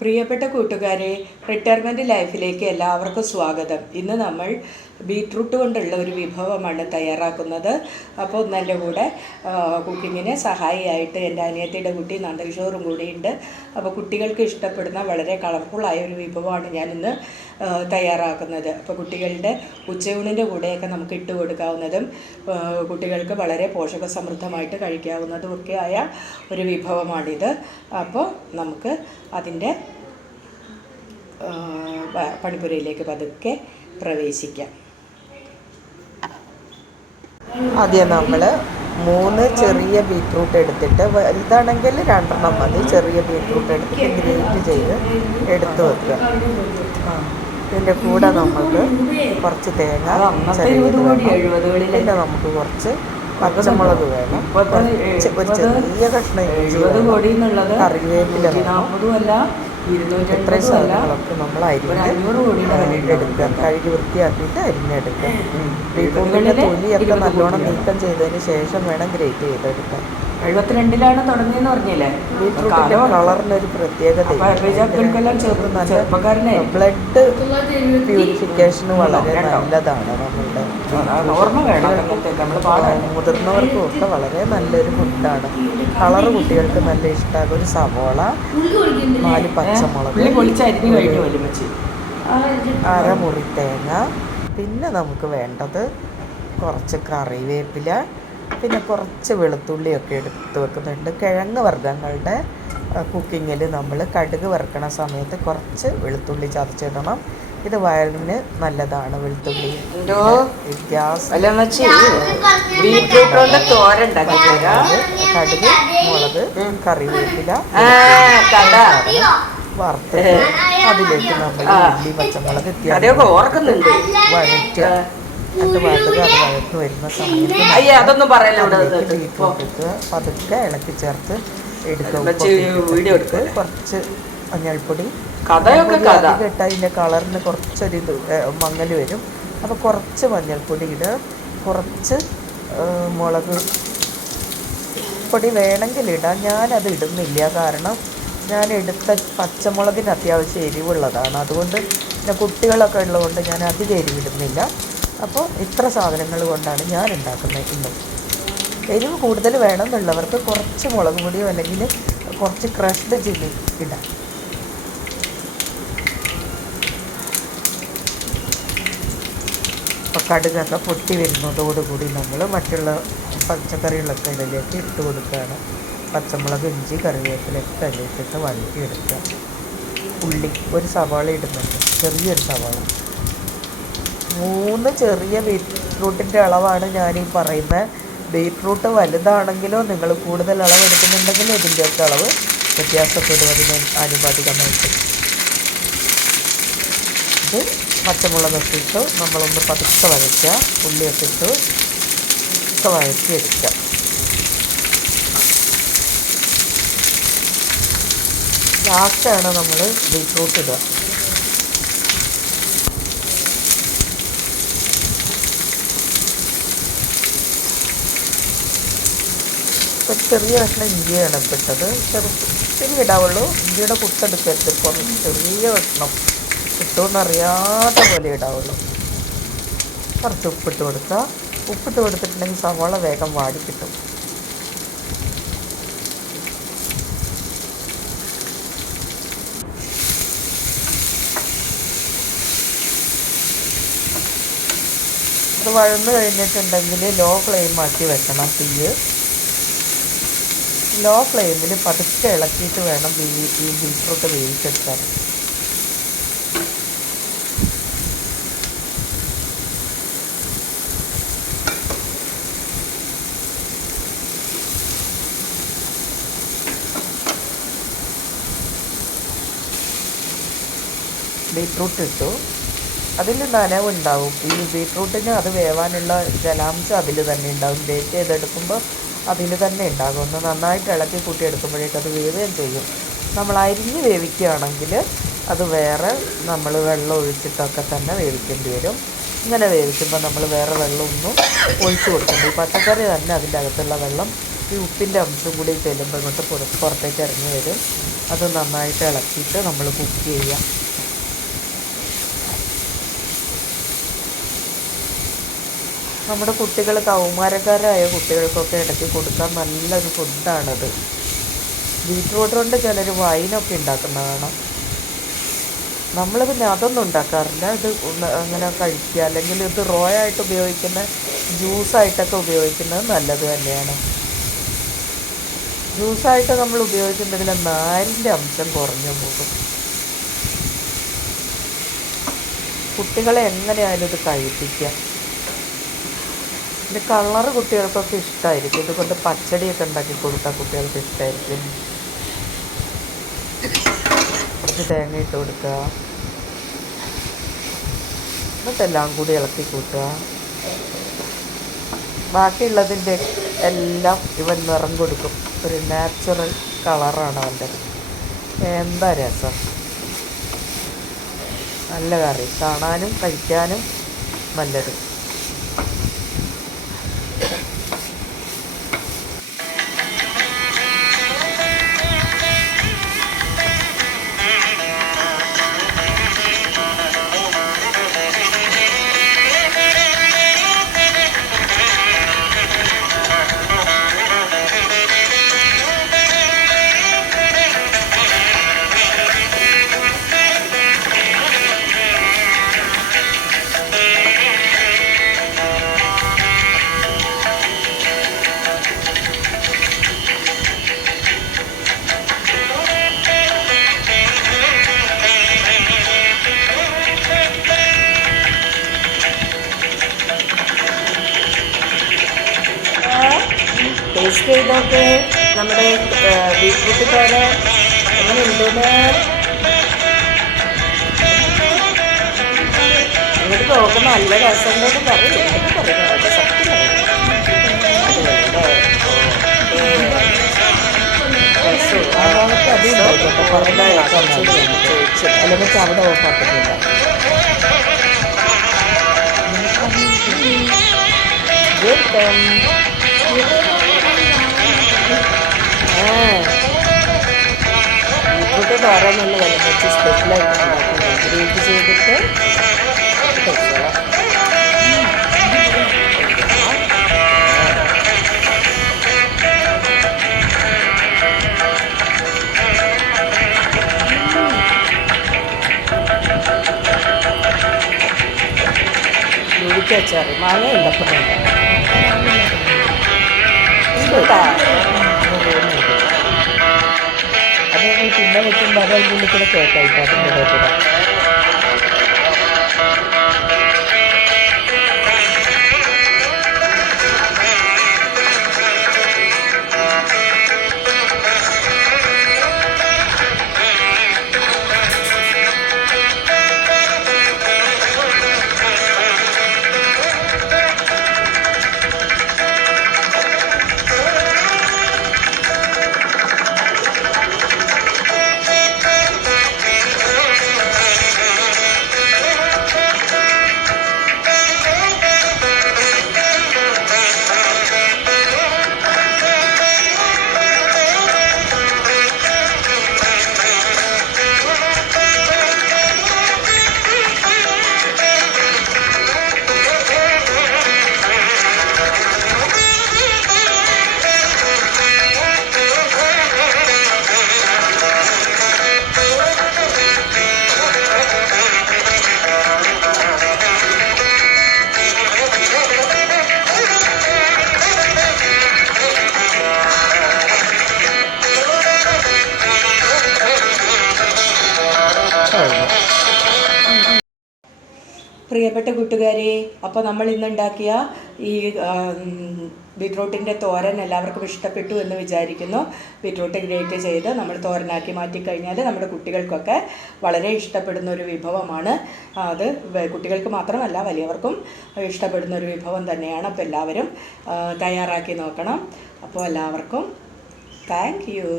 പ്രിയപ്പെട്ട കൂട്ടുകാരെ, റിട്ടയർമെൻറ്റ് ലൈഫിലേക്ക് എല്ലാവർക്കും സ്വാഗതം. ഇന്ന് നമ്മൾ ബീറ്റ്റൂട്ട് കൊണ്ടുള്ള ഒരു വിഭവമാണ് തയ്യാറാക്കുന്നത്. അപ്പോൾ ഇന്ന് എൻ്റെ കൂടെ കുക്കിങ്ങിന് സഹായിയായിട്ട് എൻ്റെ അനിയത്തിയുടെ കുട്ടി നന്ദകിഷോറും കൂടിയുണ്ട്. അപ്പോൾ കുട്ടികൾക്ക് ഇഷ്ടപ്പെടുന്ന വളരെ കളർഫുള്ളായ ഒരു വിഭവമാണ് ഞാനിന്ന് തയ്യാറാക്കുന്നത്. അപ്പോൾ കുട്ടികളുടെ ഉച്ചയൂണിൻ്റെ കൂടെയൊക്കെ നമുക്ക് ഇട്ട് കൊടുക്കാവുന്നതും കുട്ടികൾക്ക് വളരെ പോഷകസമൃദ്ധമായിട്ട് കഴിക്കാവുന്നതും ഒക്കെ ആയ ഒരു വിഭവമാണിത്. അപ്പോൾ നമുക്ക് അതിൻ്റെ പണിപ്പുരയിലേക്ക് പതുക്കെ പ്രവേശിക്കാം. ആദ്യം നമ്മൾ 3 ചെറിയ ബീറ്റ്റൂട്ട് എടുത്തിട്ട്, വലുതാണെങ്കിൽ 2 മതി. ചെറിയ ബീറ്റ്റൂട്ട് എടുത്തിട്ട് ഗ്രേറ്റ് ചെയ്ത് എടുത്ത് വെക്കുക. ഇതിൻ്റെ കൂടെ നമുക്ക് കുറച്ച് തേങ്ങ, പിന്നെ നമുക്ക് കുറച്ച് പച്ചമുളക് വേണം, ഒരു ചെറിയ കഷ്ണം ഇഞ്ചി, കറിവേപ്പില, ഇത്രയും സാധനങ്ങളൊക്കെ നമ്മൾ അരിഞ്ഞെടുക്കുക. കഴുകി വൃത്തിയാക്കിയിട്ട് അരിഞ്ഞെടുക്കുക. ബീറ്റ്റൂട്ടിൻ്റെ തൊലിയൊക്കെ നല്ലോണം നീക്കം ചെയ്തതിന് ശേഷം വേണം ഗ്രേറ്റ് ചെയ്തെടുക്കാൻ. 72 തുടങ്ങിയെന്ന് പറഞ്ഞില്ലേ? ബീറ്റ്റൂട്ടിൻ്റെ കളറിനൊരു പ്രത്യേകത, ബ്ലഡ് പ്യൂരിഫിക്കേഷന് വളരെ നല്ലതാണ്. മുതിർന്നവർക്കും ഒക്കെ വളരെ നല്ലൊരു ഫുഡാണ്. കളറ് കുട്ടികൾക്ക് നല്ല ഇഷ്ടമാകും. ഒരു സവോള, 4 പച്ചമുളക്, അരമുറി തേങ്ങ, പിന്നെ നമുക്ക് വേണ്ടത് കുറച്ച് കറിവേപ്പില, പിന്നെ കുറച്ച് വെളുത്തുള്ളിയൊക്കെ എടുത്ത് വെക്കുന്നുണ്ട്. കിഴങ്ങ് വർഗ്ഗങ്ങളുടെ കുക്കിങ്ങിൽ നമ്മൾ കടുക് വറുക്കണ സമയത്ത് കുറച്ച് വെളുത്തുള്ളി ചതച്ചിടണം. ഇത് വയറിന് നല്ലതാണ്. വെളുത്തുള്ളി ഗ്യാസ്, കടുക്, മുളക്, കറിവേപ്പില വറുത്ത് അതിലേക്ക് നമ്മൾ ഉള്ളി, പച്ചമുളക് വഴറ്റുക. അത് വഴറ്റ് വരുന്ന സമയത്ത് പതുക്കെ ഇളക്കി ചേർത്ത് എടുക്കുക. കുറച്ച് മഞ്ഞൾപ്പൊടി ഇട്ട് അതിൻ്റെ കളറിന് കുറച്ചൊരു മങ്ങൽ വരും. അപ്പോൾ കുറച്ച് മഞ്ഞൾപ്പൊടി ഇടുക. കുറച്ച് മുളക് പൊടി വേണമെങ്കിൽ ഇടാം. ഞാനത് ഇടുന്നില്ല, കാരണം ഞാൻ എടുത്ത പച്ചമുളകിന് അത്യാവശ്യം എരിവുള്ളതാണ്. അതുകൊണ്ട് പിന്നെ കുട്ടികളൊക്കെ ഉള്ളതുകൊണ്ട് ഞാൻ അധികം എരിവിടുന്നില്ല. അപ്പോൾ ഇത്ര സാധനങ്ങൾ കൊണ്ടാണ് ഞാൻ ഉണ്ടാക്കുന്നത്. ഇന്നും എരിവ് കൂടുതൽ വേണമെന്നുള്ളവർക്ക് കുറച്ച് മുളക് പൊടിയോ അല്ലെങ്കിൽ കുറച്ച് ക്രഷ്ഡ് ചില്ലി ഇടാം. അപ്പോൾ കടുകൊക്കെ പൊട്ടി വരുന്നതോടുകൂടി നമ്മൾ മറ്റുള്ള പച്ചക്കറികളൊക്കെ ഇതിലേക്ക് ഇട്ട് കൊടുക്കുകയാണ്. പച്ചമുളക്, ഇഞ്ചി, കറിവേപ്പിലൊക്കെ അതിലേക്കിട്ട് വഴറ്റിയെടുക്കുക. ഉള്ളി, ഒരു സവാള ഇടുന്നുണ്ട്, ചെറിയൊരു സവാള. 3 ചെറിയ ബീറ്റ്റൂട്ടിൻ്റെ അളവാണ് ഞാനീ പറയുന്നത്. ബീറ്റ്റൂട്ട് വലുതാണെങ്കിലോ നിങ്ങൾ കൂടുതൽ അളവ് എടുക്കുന്നുണ്ടെങ്കിലോ ഇതിൻ്റെയൊക്കെ അളവ് വ്യത്യാസപ്പെടും അതിന് ആനുപാതികമായിട്ട്. ഇത് പച്ചമുളകൊക്കെ ഇട്ട് നമ്മളൊന്ന് പതുക്കെ വഴറ്റുക. ഉള്ളിയൊക്കെ ഇട്ട് ഒക്കെ വഴറ്റിയെടുക്കുക. ലാസ്റ്റാണ് നമ്മൾ ബീറ്റ്റൂട്ട് ഇടുക. ഒരു ചെറിയ കഷ്ണം ഇഞ്ചിയാണ് ഇട്ടത്. ചെറിയ ഇടാവുള്ളൂ. ഇഞ്ചിയുടെ കുത്തെടുക്കരുത്, കുറച്ച് ചെറിയ കഷ്ണം കിട്ടുമെന്നറിയാത്ത പോലെ ഇടാവുള്ളൂ. കുറച്ച് ഉപ്പിട്ട് കൊടുക്കുക. ഉപ്പിട്ട് കൊടുത്തിട്ടുണ്ടെങ്കിൽ സവാള വേഗം വാടി കിട്ടും. അത് വഴന്ന് കഴിഞ്ഞിട്ടുണ്ടെങ്കിൽ ലോ ഫ്ലെയിം ആക്കി വെക്കണം. തീയ് ലോ ഫ്ലെയിമിൽ പതുക്കെ ഇളക്കിയിട്ട് വേണം ഈ ബീറ്റ്റൂട്ട് വേവിച്ചെടുക്കാൻ. ബീറ്റ്റൂട്ട് ഇട്ടു. അതിൽ നനവുണ്ടാവും. ഈ ബീറ്റ്റൂട്ടിന് അത് വേവാനുള്ള ജലാംശം അതിൽ തന്നെ ഉണ്ടാവും. ഗ്രേറ്റ് ചെയ്തെടുക്കുമ്പോൾ അതിൽ തന്നെ ഉണ്ടാകും. ഒന്ന് നന്നായിട്ട് ഇളക്കി കൂട്ടി എടുക്കുമ്പോഴേക്കും അത് വേവുകയും ചെയ്യും. നമ്മൾ അരിഞ്ഞ് വേവിക്കുകയാണെങ്കിൽ അത് വേറെ നമ്മൾ വെള്ളം ഒഴിച്ചിട്ടൊക്കെ തന്നെ വേവിക്കേണ്ടി വരും. ഇങ്ങനെ വേവിക്കുമ്പോൾ നമ്മൾ വേറെ വെള്ളമൊന്നും ഒഴിച്ചു കൊടുക്കേണ്ട. ഈ പച്ചക്കറി തന്നെ അതിൻ്റെ അകത്തുള്ള വെള്ളം ഈ ഉപ്പിൻ്റെ അംശം കൂടി ചെല്ലുമ്പോൾ ഇങ്ങോട്ട് പുറത്തേക്ക് ഇറങ്ങി വരും. അത് നന്നായിട്ട് ഇളക്കിയിട്ട് നമ്മൾ കുക്ക് ചെയ്യാം. നമ്മുടെ കുട്ടികൾ, കൗമാരക്കാരായ കുട്ടികൾക്കൊക്കെ ഇടയ്ക്ക് കൊടുക്കാൻ നല്ലൊരു ഫുഡാണത്. ബീറ്റ്റൂട്ട് കൊണ്ട് ചിലർ വൈനൊക്കെ ഉണ്ടാക്കുന്നതാണ്. നമ്മൾ പിന്നെ അതൊന്നും ഉണ്ടാക്കാറില്ല. ഇത് അങ്ങനെ കഴിക്കുക, അല്ലെങ്കിൽ ഇത് റോ ആയിട്ട് ഉപയോഗിക്കുന്ന, ജ്യൂസായിട്ടൊക്കെ ഉപയോഗിക്കുന്നത് നല്ലത് തന്നെയാണ്. ജ്യൂസായിട്ട് നമ്മൾ ഉപയോഗിച്ചിട്ടുണ്ടെങ്കിൽ നാരിൻ്റെ അംശം കുറഞ്ഞു പോകും. കുട്ടികളെ എങ്ങനെയായാലും ഇത് കഴിപ്പിക്കുക. ഇതിൻ്റെ കളറ് കുട്ടികൾക്കൊക്കെ ഇഷ്ടമായിരിക്കും. ഇതുകൊണ്ട് പച്ചടിയൊക്കെ ഉണ്ടാക്കി കൊടുത്താൽ കുട്ടികൾക്ക് ഇഷ്ടമായിരിക്കും. കുറച്ച് തേങ്ങ ഇട്ട് കൊടുക്കുക, എന്നിട്ടെല്ലാം കൂടി ഇളക്കി കൂട്ടുക. ബാക്കിയുള്ളതിൻ്റെ എല്ലാം ഇവൻ നിറം കൊടുക്കും. ഒരു നാച്ചുറൽ കളറാണ് അവൻ്റെ. എന്താ രസം! നല്ല കറി, കാണാനും കഴിക്കാനും നല്ലത്. ടേസ്റ്റ് ചെയ്തൊക്കെ നമ്മുടെ ബീറ്റ്റൂട്ട് തോരൻ എങ്ങനെ ഉണ്ടെന്ന് ഇങ്ങോട്ട് നോക്കുമ്പോൾ നല്ല രസമുണ്ടെന്ന് പറയും. എന്തൊക്കെ പറയുന്നത് അത് സത്യം അല്ലെങ്കിൽ അവിടെ ഓഫാക്കുന്നില്ല. ബീറ്റ്റൂട്ട് തോരൻ എന്നുള്ള വില വെച്ച് സ്പെഷ്യലായിട്ട് ഉണ്ടാക്കുന്നത് ഗ്രേറ്റ് ചെയ്തിട്ട് കഴിച്ചോളാം. അച്ചാറ് മാങ്ങ ഉണ്ടാക്കുന്നുണ്ട്. അത് പിന്നെ വെക്കുമ്പോൾ അത് അതിൻ്റെ ഉള്ളിൽ കൂടെ കേൾക്കായിട്ട് അതിൻ്റെ ഇടയിൽ കൂടെ. പ്രിയപ്പെട്ട കൂട്ടുകാരെ, അപ്പോൾ നമ്മൾ ഇന്നുണ്ടാക്കിയ ഈ ബീറ്റ്റൂട്ടിൻ്റെ തോരൻ എല്ലാവർക്കും ഇഷ്ടപ്പെട്ടു എന്ന് വിചാരിക്കുന്നു. ബീറ്റ്റൂട്ട് ഗ്രേറ്റ് ചെയ്ത് നമ്മൾ തോരനാക്കി മാറ്റിക്കഴിഞ്ഞാൽ നമ്മുടെ കുട്ടികൾക്കൊക്കെ വളരെ ഇഷ്ടപ്പെടുന്ന ഒരു വിഭവമാണ്. അത് കുട്ടികൾക്ക് മാത്രമല്ല വലിയവർക്കും ഇഷ്ടപ്പെടുന്ന ഒരു വിഭവം തന്നെയാണ്. അപ്പോൾ എല്ലാവരും തയ്യാറാക്കി നോക്കണം. അപ്പോൾ എല്ലാവർക്കും താങ്ക് യു.